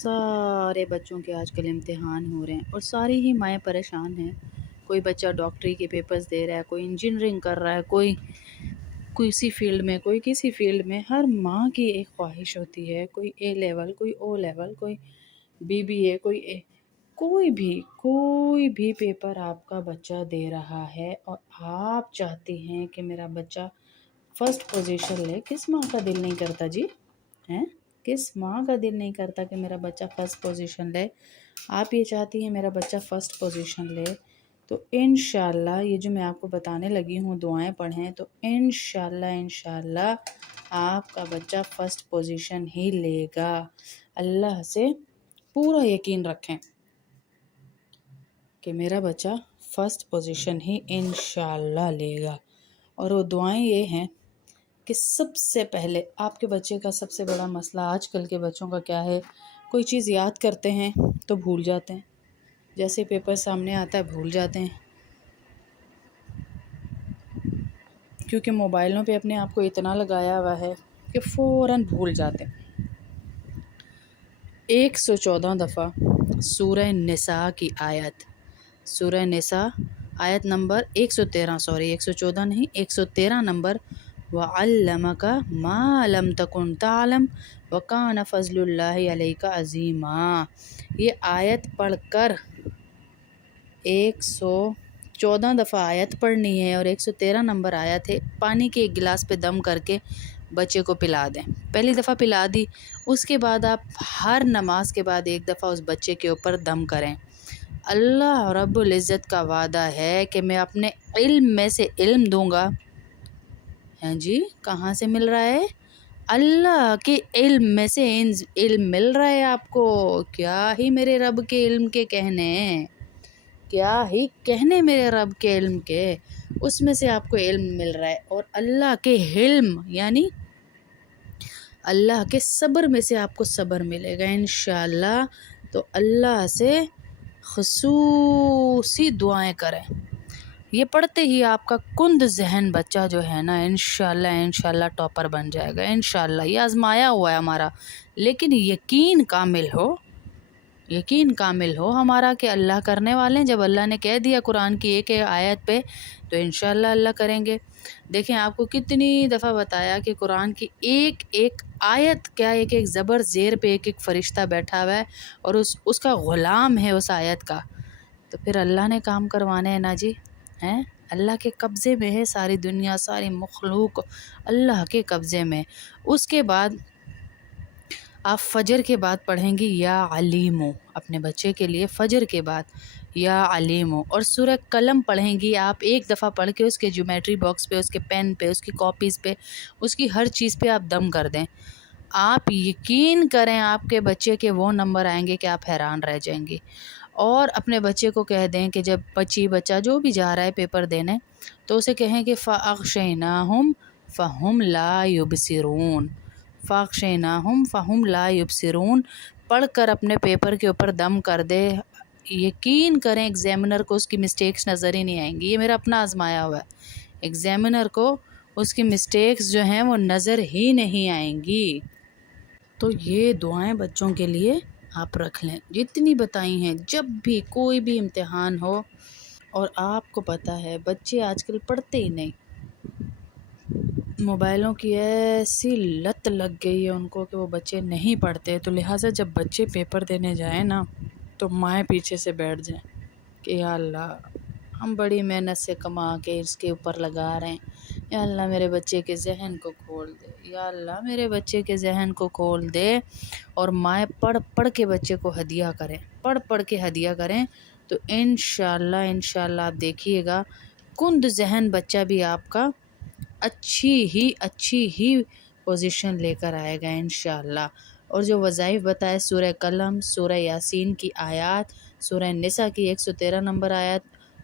سارے بچوں کے آج کل امتحان ہو رہے ہیں اور ساری ہی مائیں پریشان ہیں۔ کوئی بچہ ڈاکٹری کے پیپرز دے رہا ہے، کوئی انجینئرنگ کر رہا ہے، کوئی کسی فیلڈ میں، کوئی کسی فیلڈ میں۔ ہر ماں کی ایک خواہش ہوتی ہے، کوئی اے لیول، کوئی او لیول، کوئی بی اے، کوئی بھی پیپر آپ کا بچہ دے رہا ہے اور آپ چاہتی ہیں کہ میرا بچہ فرسٹ پوزیشن لے۔ کس ماں کا دل نہیں کرتا جی؟ ہیں؟ کس ماں کا دل نہیں کرتا کہ میرا بچہ فرسٹ پوزیشن لے؟ آپ یہ چاہتی ہیں میرا بچہ فرسٹ پوزیشن لے، تو انشاءاللہ یہ جو میں آپ کو بتانے لگی ہوں دعائیں پڑھیں، تو انشاءاللہ آپ کا بچہ فرسٹ پوزیشن ہی لے گا۔ اللہ سے پورا یقین رکھیں کہ میرا بچہ فرسٹ پوزیشن ہی انشاءاللہ لے گا۔ اور وہ دعائیں یہ ہیں کہ سب سے پہلے آپ کے بچے کا سب سے بڑا مسئلہ آج کل کے بچوں کا کیا ہے؟ کوئی چیز یاد کرتے ہیں تو بھول جاتے ہیں، جیسے پیپر سامنے آتا ہے بھول جاتے ہیں، کیونکہ موبائلوں پہ اپنے آپ کو اتنا لگایا ہوا ہے کہ فوراً بھول جاتے ہیں۔ 114 دفعہ سورہ نساء کی آیت، سورہ نساء آیت نمبر 114 نہیں، 113 نمبر، وَعَلَّمَكَ مَا لَمْ تَكُنْ تَعْلَمْ وَكَانَ فَضْلُ اللَّهِ عَلَيْكَ عَظِيمًا۔ یہ آیت پڑھ کر 114 دفعہ آیت پڑھنی ہے اور 113 نمبر آیت ہے۔ پانی کے ایک گلاس پہ دم کر کے بچے کو پلا دیں۔ پہلی دفعہ پلا دی، اس کے بعد آپ ہر نماز کے بعد ایک دفعہ اس بچے کے اوپر دم کریں۔ اللہ رب العزت کا وعدہ ہے کہ میں اپنے علم میں سے علم دوں گا۔ ہیں جی، کہاں سے مل رہا ہے؟ اللہ کے علم میں سے علم مل رہا ہے آپ کو۔ کیا ہی میرے رب کے علم کے کہنے ہیں، کیا ہی کہنے میرے رب کے علم کے، اس میں سے آپ کو علم مل رہا ہے۔ اور اللہ کے علم یعنی اللہ کے صبر میں سے آپ کو صبر ملے گا انشاءاللہ۔ تو اللہ سے خصوصی دعائیں کریں۔ یہ پڑھتے ہی آپ کا کند ذہن بچہ جو ہے نا انشاءاللہ ٹاپر بن جائے گا انشاءاللہ۔ یہ آزمایا ہوا ہے ہمارا، لیکن یقین کامل ہو ہمارا کہ اللہ کرنے والے ہیں۔ جب اللہ نے کہہ دیا قرآن کی ایک آیت پہ، تو انشاءاللہ اللہ کریں گے۔ دیکھیں آپ کو کتنی دفعہ بتایا کہ قرآن کی ایک ایک آیت کیا، ایک ایک زبر زیر پہ ایک ایک فرشتہ بیٹھا ہوا ہے اور اس کا غلام ہے اس آیت کا۔ تو پھر اللہ نے کام کروانے ہیں نا جی، ہیں؟ اللہ کے قبضے میں ہے ساری دنیا، ساری مخلوق اللہ کے قبضے میں۔ اس کے بعد آپ فجر کے بعد پڑھیں گی یا علیمو، اپنے بچے کے لیے فجر کے بعد یا علیمو، اور سورہ قلم پڑھیں گی آپ ایک دفعہ پڑھ کے اس کے جیومیٹری باکس پہ، اس کے پین پہ، اس کی کاپیز پہ، اس کی ہر چیز پہ آپ دم کر دیں۔ آپ یقین کریں آپ کے بچے کے وہ نمبر آئیں گے کہ آپ حیران رہ جائیں گے۔ اور اپنے بچے کو کہہ دیں کہ جب بچہ جو بھی جا رہا ہے پیپر دینے، تو اسے کہیں کہ فَأَغْشَيْنَاهُمْ فَهُمْ لَا يُبْصِرُونَ، فَأَغْشَيْنَاهُمْ فَهُمْ لَا يُبْصِرُونَ، پڑھ کر اپنے پیپر کے اوپر دم کر دے۔ یقین کریں ایگزامنر کو اس کی مسٹیکس نظر ہی نہیں آئیں گی۔ یہ میرا اپنا آزمایا ہوا ہے، ایگزامنر کو اس کی مسٹیکس جو ہیں وہ نظر ہی نہیں آئیں گی۔ تو یہ دعائیں بچوں کے لیے آپ رکھ لیں جتنی بتائی ہیں۔ جب بھی کوئی بھی امتحان ہو، اور آپ کو پتہ ہے بچے آج کل پڑھتے ہی نہیں، موبائلوں کی ایسی لت لگ گئی ہے ان کو کہ وہ بچے نہیں پڑھتے۔ تو لہٰذا جب بچے پیپر دینے جائیں نا، تو مائیں پیچھے سے بیٹھ جائیں کہ یا اللہ ہم بڑی محنت سے کما کے اس کے اوپر لگا رہے ہیں، یا اللہ میرے بچے کے ذہن کو کھول دے، یا اللہ میرے بچے کے ذہن کو کھول دے۔ اور مائیں پڑھ کے بچے کو ہدیہ کریں، پڑھ کے ہدیہ کریں، تو انشاءاللہ آپ دیکھیے گا کند ذہن بچہ بھی آپ کا اچھی ہی پوزیشن لے کر آئے گا انشاءاللہ۔ اور جو وظائف بتائے، سورہ قلم، سورہ یاسین کی آیات، سورہ نساء کی 113 نمبر آیت،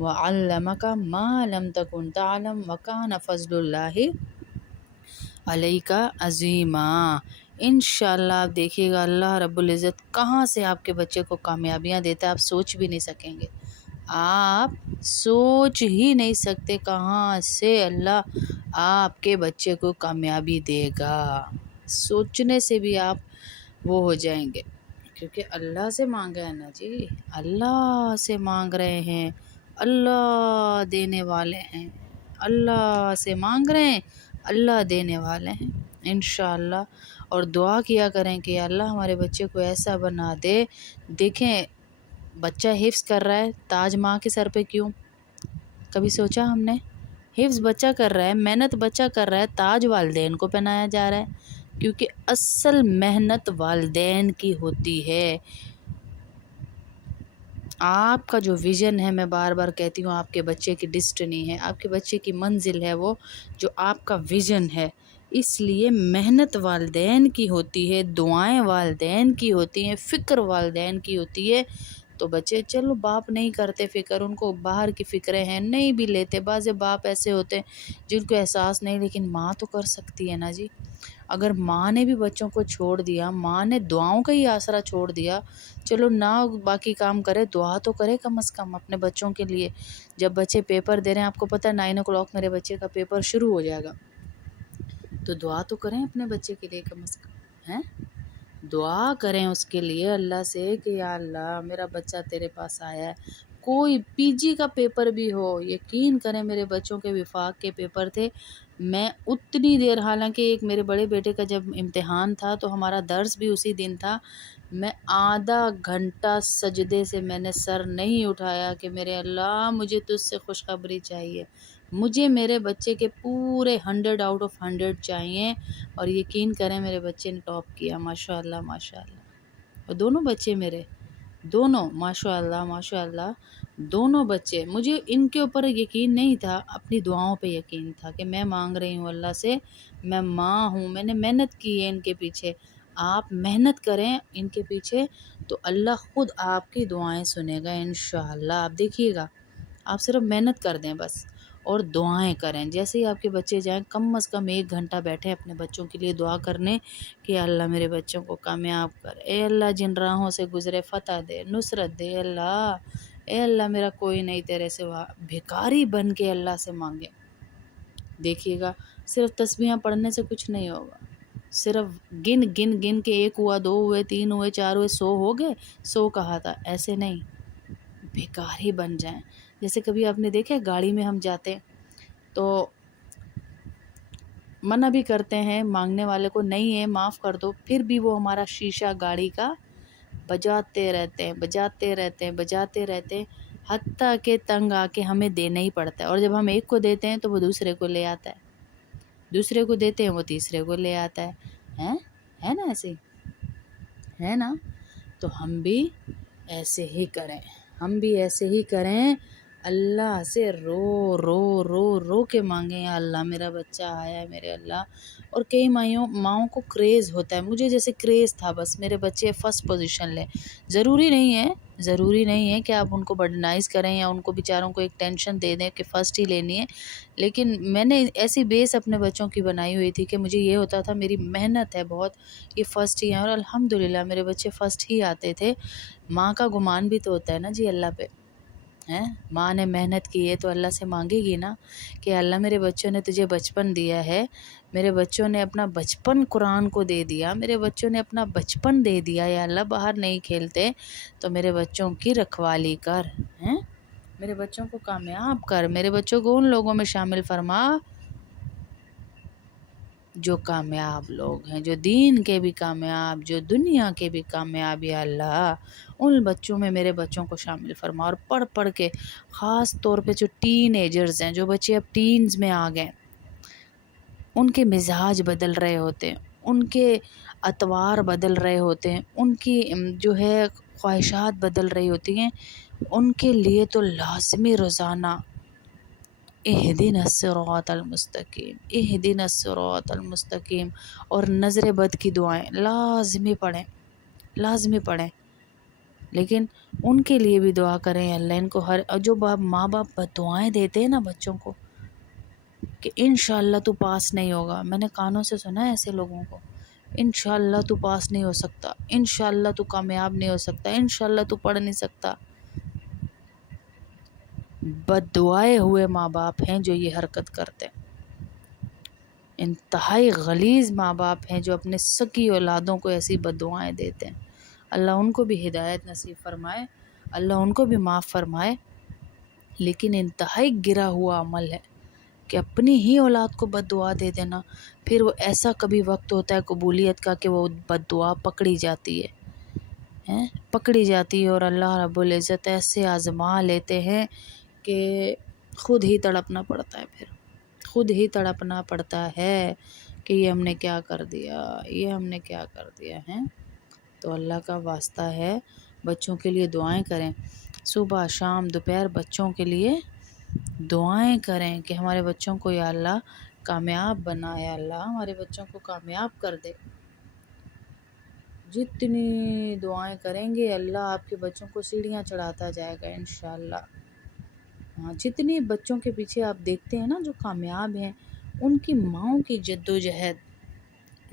وَعَلَّمَكَ مَا لَمْ تَكُنْ تَعْلَمْ وَكَانَ فَضْلُ اللَّهِ عَلَيْكَ عَظِيمًا۔ انشاءاللہ آپ دیکھیے گا اللہ رب العزت کہاں سے آپ کے بچے کو کامیابیاں دیتا ہے، آپ سوچ بھی نہیں سکیں گے، آپ سوچ ہی نہیں سکتے کہاں سے اللہ آپ کے بچے کو کامیابی دے گا۔ سوچنے سے بھی آپ وہ ہو جائیں گے۔ کیونکہ اللہ سے مانگا ہے نا جی، اللہ سے مانگ رہے ہیں، اللہ دینے والے ہیں، اللہ سے مانگ رہے ہیں، اللہ دینے والے ہیں انشاءاللہ۔ اور دعا کیا کریں کہ اللہ ہمارے بچے کو ایسا بنا دے۔ دیکھیں بچہ حفظ کر رہا ہے، تاج ماں کے سر پہ کیوں؟ کبھی سوچا ہم نے؟ حفظ بچہ کر رہا ہے، محنت بچہ کر رہا ہے، تاج والدین کو پہنایا جا رہا ہے، کیونکہ اصل محنت والدین کی ہوتی ہے۔ آپ کا جو ویژن ہے، میں بار بار کہتی ہوں، آپ کے بچے کی ڈسٹنی ہے، آپ کے بچے کی منزل ہے، وہ جو آپ کا ویژن ہے، اس لیے محنت والدین کی ہوتی ہے، دعائیں والدین کی ہوتی ہیں، فکر والدین کی ہوتی ہے۔ تو بچے چلو باپ نہیں کرتے فکر، ان کو باہر کی فکریں ہیں، نہیں بھی لیتے، بعض باپ ایسے ہوتے ہیں جن کو احساس نہیں، لیکن ماں تو کر سکتی ہے نا جی۔ اگر ماں نے بھی بچوں کو چھوڑ دیا، ماں نے دعاؤں کا ہی آسرا چھوڑ دیا، چلو نہ باقی کام کرے، دعا تو کرے کم از کم اپنے بچوں کے لیے۔ جب بچے پیپر دے رہے ہیں، آپ کو پتہ ہے 9 o'clock میرے بچے کا پیپر شروع ہو جائے گا، تو دعا تو کریں اپنے بچے کے لیے کم از کم، ہیں؟ دعا کریں اس کے لیے اللہ سے کہ یا اللہ میرا بچہ تیرے پاس آیا ہے۔ کوئی پی جی کا پیپر بھی ہو، یقین کریں میرے بچوں کے وفاق کے پیپر تھے، میں اتنی دیر، حالانکہ ایک میرے بڑے بیٹے کا جب امتحان تھا تو ہمارا درس بھی اسی دن تھا، میں آدھا گھنٹہ سجدے سے میں نے سر نہیں اٹھایا کہ میرے اللہ مجھے تجھ سے خوشخبری چاہیے، مجھے میرے بچے کے پورے 100 آؤٹ آف 100 چاہیے۔ اور یقین کریں میرے بچے نے ٹاپ کیا، ماشاء اللہ ماشاء اللہ۔ اور دونوں بچے میرے، دونوں ماشاء اللہ ماشاء اللہ، دونوں بچے، مجھے ان کے اوپر یقین نہیں تھا، اپنی دعاؤں پہ یقین تھا کہ میں مانگ رہی ہوں اللہ سے، میں ماں ہوں، میں نے محنت کی ہے ان کے پیچھے، آپ محنت کریں ان کے پیچھے تو اللہ خود آپ کی دعائیں سنے گا انشاءاللہ۔ آپ دیکھیے گا، آپ صرف محنت کر دیں بس اور دعائیں کریں، جیسے ہی آپ کے بچے جائیں کم از کم 1 گھنٹہ بیٹھیں اپنے بچوں کے لیے دعا کرنے کہ اللہ میرے بچوں کو کامیاب کر، اے اللہ جن راہوں سے گزرے فتح دے، نصرت دے، اللہ اے اللہ میرا کوئی نہیں تیرے سوا، بھکاری بن کے اللہ سے مانگیں۔ دیکھیے گا صرف تسبیحاں پڑھنے سے کچھ نہیں ہوگا، صرف گن گن گن کے 1 ہوا، 2 ہوئے، 3 ہوئے، 4 ہوئے، 100 ہو گئے، 100 کہا تھا، ایسے نہیں، بھکاری بن جائیں۔ جیسے کبھی آپ نے دیکھا گاڑی میں ہم جاتے تو منع بھی کرتے ہیں مانگنے والے کو، نہیں ہے معاف کر دو، پھر بھی وہ ہمارا شیشہ گاڑی کا بجاتے رہتے ہیں، بجاتے رہتے ہیں، بجاتے رہتے ہیں، حتیٰ کہ تنگ آ کے ہمیں دینا ہی پڑتا ہے۔ اور جب ہم ایک کو دیتے ہیں تو وہ دوسرے کو لے آتا ہے، دوسرے کو دیتے ہیں وہ تیسرے کو لے آتا ہے نا؟ ایسے ہے نا؟ تو ہم بھی ایسے ہی کریں، ہم بھی ایسے ہی کریں، اللہ سے رو رو رو رو کے مانگیں، یا اللہ میرا بچہ آیا ہے میرے اللہ۔ اور کئی ماؤں کو کریز ہوتا ہے، مجھے جیسے کریز تھا بس میرے بچے فرسٹ پوزیشن لیں، ضروری نہیں ہے کہ آپ ان کو برڈنائز کریں یا ان کو بیچاروں کو ایک ٹینشن دے دیں کہ فرسٹ ہی لینی ہے، لیکن میں نے ایسی بیس اپنے بچوں کی بنائی ہوئی تھی کہ مجھے یہ ہوتا تھا میری محنت ہے بہت، یہ فرسٹ ہی ہیں، اور الحمدللہ میرے بچے فرسٹ ہی آتے تھے۔ ماں کا گمان بھی تو ہوتا ہے نا جی اللہ پہ، ہیں؟ ماں نے محنت کی ہے تو اللہ سے مانگے گی نا کہ اللہ میرے بچوں نے تجھے بچپن دیا ہے، میرے بچوں نے اپنا بچپن قرآن کو دے دیا، میرے بچوں نے اپنا بچپن دے دیا، یا اللہ باہر نہیں کھیلتے تو میرے بچوں کی رکھوالی کر، ہیں؟ میرے بچوں کو کامیاب کر، میرے بچوں کو ان لوگوں میں شامل فرما جو کامیاب لوگ ہیں، جو دین کے بھی کامیاب، جو دنیا کے بھی کامیاب، یا اللہ ان بچوں میں میرے بچوں کو شامل فرما۔ اور پڑھ پڑھ کے خاص طور پہ جو ٹین ایجرز ہیں، جو بچے اب ٹینز میں آ گئے، ان کے مزاج بدل رہے ہوتے ہیں، ان کے اطوار بدل رہے ہوتے ہیں، ان کی جو ہے خواہشات بدل رہی ہوتی ہیں، ان کے لیے تو لازمی روزانہ اہدنا الصراط المستقیم، اہدنا الصراط المستقیم اور نظر بد کی دعائیں لازمی پڑھیں۔ لیکن ان کے لیے بھی دعا کریں، اللہ ان کو جو ماں باپ دعائیں دیتے ہیں نا بچوں کو کہ انشاءاللہ تو پاس نہیں ہوگا، میں نے کانوں سے سنا ہے ایسے لوگوں کو، انشاءاللہ تو پاس نہیں ہو سکتا، انشاءاللہ تو کامیاب نہیں ہو سکتا، انشاءاللہ تو پڑھ نہیں سکتا۔ بد دعائے ہوئے ماں باپ ہیں جو یہ حرکت کرتے ہیں، انتہائی غلیظ ماں باپ ہیں جو اپنے سکی اولادوں کو ایسی بد دعائیں دیتے ہیں۔ اللہ ان کو بھی ہدایت نصیب فرمائے، اللہ ان کو بھی معاف فرمائے۔ لیکن انتہائی گرا ہوا عمل ہے کہ اپنی ہی اولاد کو بد دعا دے دینا۔ پھر وہ ایسا کبھی وقت ہوتا ہے قبولیت کا کہ وہ بد دعا پکڑی جاتی ہے، پکڑی جاتی ہے، اور اللہ رب العزت ایسے آزما لیتے ہیں کہ خود ہی تڑپنا پڑتا ہے، پھر خود ہی تڑپنا پڑتا ہے کہ یہ ہم نے کیا کر دیا، یہ ہم نے کیا کر دیا ہے۔ تو اللہ کا واسطہ ہے بچوں کے لیے دعائیں کریں، صبح شام دوپہر بچوں کے لیے دعائیں کریں کہ ہمارے بچوں کو یا اللہ کامیاب بنا، یا اللہ ہمارے بچوں کو کامیاب کر دے۔ جتنی دعائیں کریں گے اللہ آپ کے بچوں کو سیڑھیاں چڑھاتا جائے گا انشاءاللہ۔ ہاں، جتنی بچوں کے پیچھے آپ دیکھتے ہیں نا جو کامیاب ہیں، ان کی ماؤں کی جدوجہد،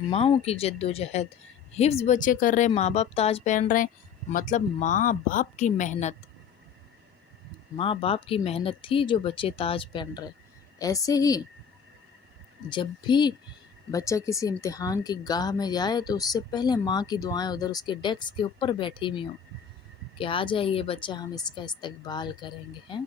ماؤں کی جدوجہد، حفظ بچے کر رہے ہیں، ماں باپ تاج پہن رہے ہیں، مطلب ماں باپ کی محنت، ماں باپ کی محنت تھی جو بچے تاج پہن رہے۔ ایسے ہی جب بھی بچہ کسی امتحان کی گاہ میں جائے تو اس سے پہلے ماں کی دعائیں ادھر اس کے ڈیسک کے اوپر بیٹھی ہوئی ہوں کہ آ جائیے بچہ، ہم اس کا استقبال کریں گے، ہیں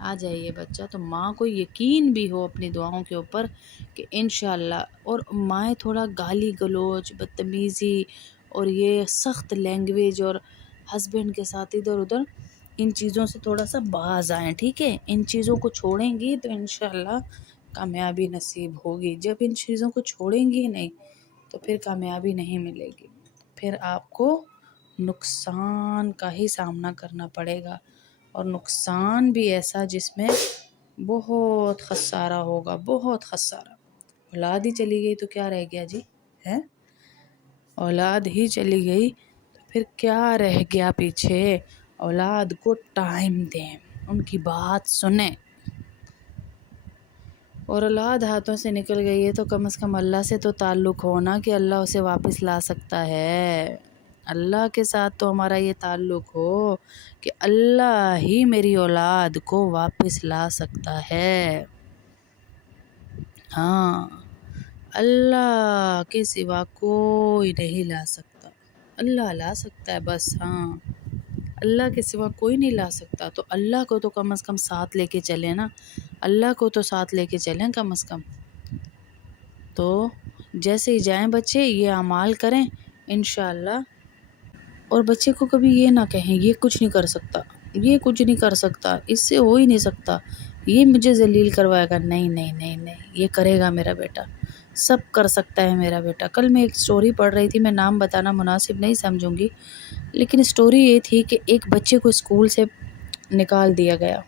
آ جائیے بچہ۔ تو ماں کو یقین بھی ہو اپنی دعاؤں کے اوپر کہ انشاءاللہ، اور مائیں تھوڑا گالی گلوچ، بدتمیزی اور یہ سخت لینگویج اور ہسبینڈ کے ساتھ ادھر ادھر ان چیزوں سے تھوڑا سا باز آئیں، ٹھیک ہے؟ ان چیزوں کو چھوڑیں گی تو انشاءاللہ کامیابی نصیب ہوگی۔ جب ان چیزوں کو چھوڑیں گی نہیں تو پھر کامیابی نہیں ملے گی، پھر آپ کو نقصان کا ہی سامنا کرنا پڑے گا، اور نقصان بھی ایسا جس میں بہت خسارہ ہوگا، بہت خسارہ۔ اولاد ہی چلی گئی تو کیا رہ گیا جی، ہے؟ اولاد ہی چلی گئی تو پھر کیا رہ گیا پیچھے؟ اولاد کو ٹائم دیں، ان کی بات سنیں، اور اولاد ہاتھوں سے نکل گئی ہے تو کم از کم اللہ سے تو تعلق ہونا کہ اللہ اسے واپس لا سکتا ہے۔ اللہ کے ساتھ تو ہمارا یہ تعلق ہو کہ اللہ ہی میری اولاد کو واپس لا سکتا ہے۔ ہاں، اللہ کے سوا کوئی نہیں لا سکتا، اللہ لا سکتا ہے بس، ہاں، اللہ کے سوا کوئی نہیں لا سکتا۔ تو اللہ کو تو کم از کم ساتھ لے کے چلیں نا، اللہ کو تو ساتھ لے کے چلیں کم از کم۔ تو جیسے ہی جائیں بچے یہ اعمال کریں انشاءاللہ، اور بچے کو کبھی یہ نہ کہیں یہ کچھ نہیں کر سکتا، یہ کچھ نہیں کر سکتا، اس سے ہو ہی نہیں سکتا، یہ مجھے ذلیل کروائے گا، نہیں نہیں نہیں نہیں، یہ کرے گا میرا بیٹا، سب کر سکتا ہے میرا بیٹا۔ کل میں ایک سٹوری پڑھ رہی تھی، میں نام بتانا مناسب نہیں سمجھوں گی، لیکن سٹوری یہ تھی کہ ایک بچے کو اسکول سے نکال دیا گیا۔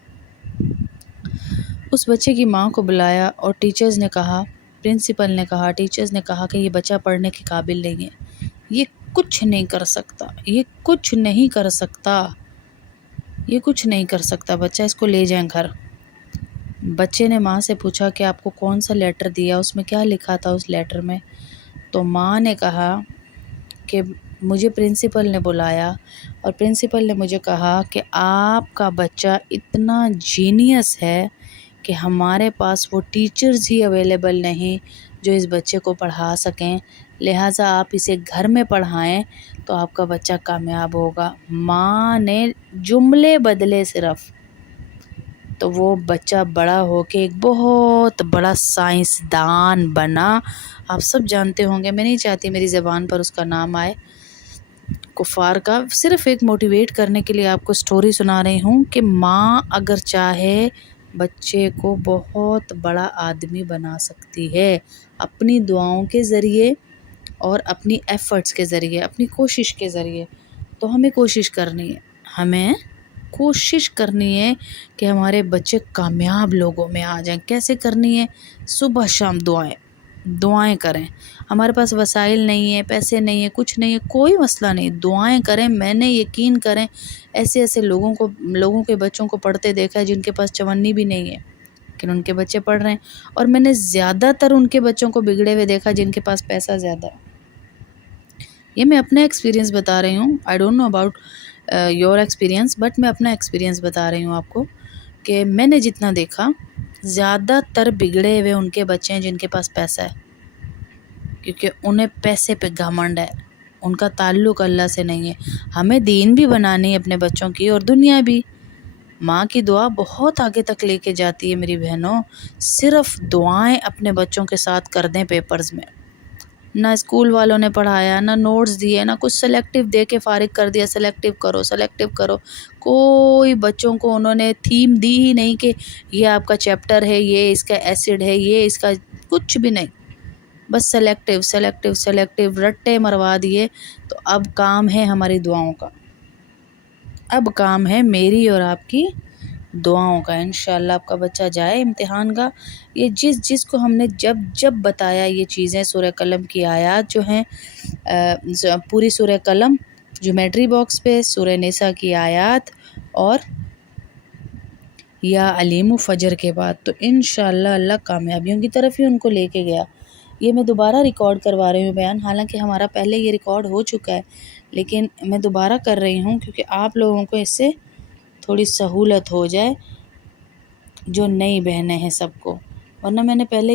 اس بچے کی ماں کو بلایا اور ٹیچرز نے کہا، پرنسپل نے کہا، ٹیچرز نے کہا کہ یہ بچہ پڑھنے کے قابل نہیں ہے، یہ کچھ نہیں کر سکتا، یہ کچھ نہیں کر سکتا، یہ کچھ نہیں کر سکتا بچہ، اس کو لے جائیں گھر۔ بچے نے ماں سے پوچھا کہ آپ کو کون سا لیٹر دیا، اس میں کیا لکھا تھا اس لیٹر میں؟ تو ماں نے کہا کہ مجھے پرنسپل نے بلایا اور پرنسپل نے مجھے کہا کہ آپ کا بچہ اتنا جینیس ہے کہ ہمارے پاس وہ ٹیچرز ہی اویلیبل نہیں جو اس بچے کو پڑھا سکیں، لہٰذا آپ اسے گھر میں پڑھائیں تو آپ کا بچہ کامیاب ہوگا۔ ماں نے جملے بدلے صرف، تو وہ بچہ بڑا ہو کے ایک بہت بڑا سائنسدان بنا۔ آپ سب جانتے ہوں گے، میں نہیں چاہتی میری زبان پر اس کا نام آئے کفار کا، صرف ایک موٹیویٹ کرنے کے لیے آپ کو سٹوری سنا رہی ہوں کہ ماں اگر چاہے بچے کو بہت بڑا آدمی بنا سکتی ہے اپنی دعاؤں کے ذریعے اور اپنی ایفرٹس کے ذریعے، اپنی کوشش کے ذریعے۔ تو ہمیں کوشش کرنی ہے، ہمیں کوشش کرنی ہے کہ ہمارے بچے کامیاب لوگوں میں آ جائیں۔ کیسے کرنی ہے؟ صبح شام دعائیں کریں۔ ہمارے پاس وسائل نہیں ہیں، پیسے نہیں ہیں، کچھ نہیں ہے، کوئی مسئلہ نہیں، دعائیں کریں۔ میں نے یقین کریں ایسے ایسے لوگوں کے بچوں کو پڑھتے دیکھا ہے جن کے پاس چونی بھی نہیں ہے لیکن ان کے بچے پڑھ رہے ہیں، اور میں نے زیادہ تر ان کے بچوں کو بگڑے ہوئے دیکھا جن کے پاس پیسہ زیادہ ہے۔ یہ میں اپنا ایکسپیرینس بتا رہی ہوں، I don't know about your experience, but میں اپنا ایکسپیرینس بتا رہی ہوں آپ کو کہ میں نے جتنا دیکھا زیادہ تر بگڑے ہوئے ان کے بچے ہیں جن کے پاس پیسہ ہے، کیونکہ انہیں پیسے پہ گھمنڈ ہے، ان کا تعلق اللہ سے نہیں ہے۔ ہمیں دین بھی بنانی ہے اپنے بچوں کی اور دنیا بھی۔ ماں کی دعا بہت آگے تک لے کے جاتی ہے میری بہنوں۔ صرف دعائیں اپنے بچوں کے ساتھ کر دیں پیپرز میں، نہ اسکول والوں نے پڑھایا، نہ نوٹس دیے، نہ کچھ سلیکٹیو دے کے فارغ کر دیا، سلیکٹیو کرو سلیکٹیو کرو۔ کوئی بچوں کو انہوں نے تھیم دی ہی نہیں کہ یہ آپ کا چیپٹر ہے، یہ اس کا ایسڈ ہے، یہ اس کا، کچھ بھی نہیں، بس سلیکٹیو سلیکٹیو سلیکٹیو رٹے مروا دیے۔ تو اب کام ہے ہماری دعاؤں کا، اب کام ہے میری اور آپ کی دعاؤں کا۔ انشاءاللہ آپ کا بچہ جائے امتحان کا۔ یہ جس کو ہم نے جب بتایا یہ چیزیں، سورہ قلم کی آیات جو ہیں، پوری سورہ قلم جیومیٹری باکس پہ، سورہ نساء کی آیات اور یا علیم فجر کے بعد، تو انشاءاللہ اللہ کامیابیوں کی طرف ہی ان کو لے کے گیا۔ یہ میں دوبارہ ریکارڈ کروا رہی ہوں بیان، حالانکہ ہمارا پہلے یہ ریکارڈ ہو چکا ہے، لیکن میں دوبارہ کر رہی ہوں کیونکہ آپ لوگوں کو اس سے تھوڑی سہولت ہو جائے، جو نئی بہنیں ہیں سب کو، ورنہ میں نے پہلے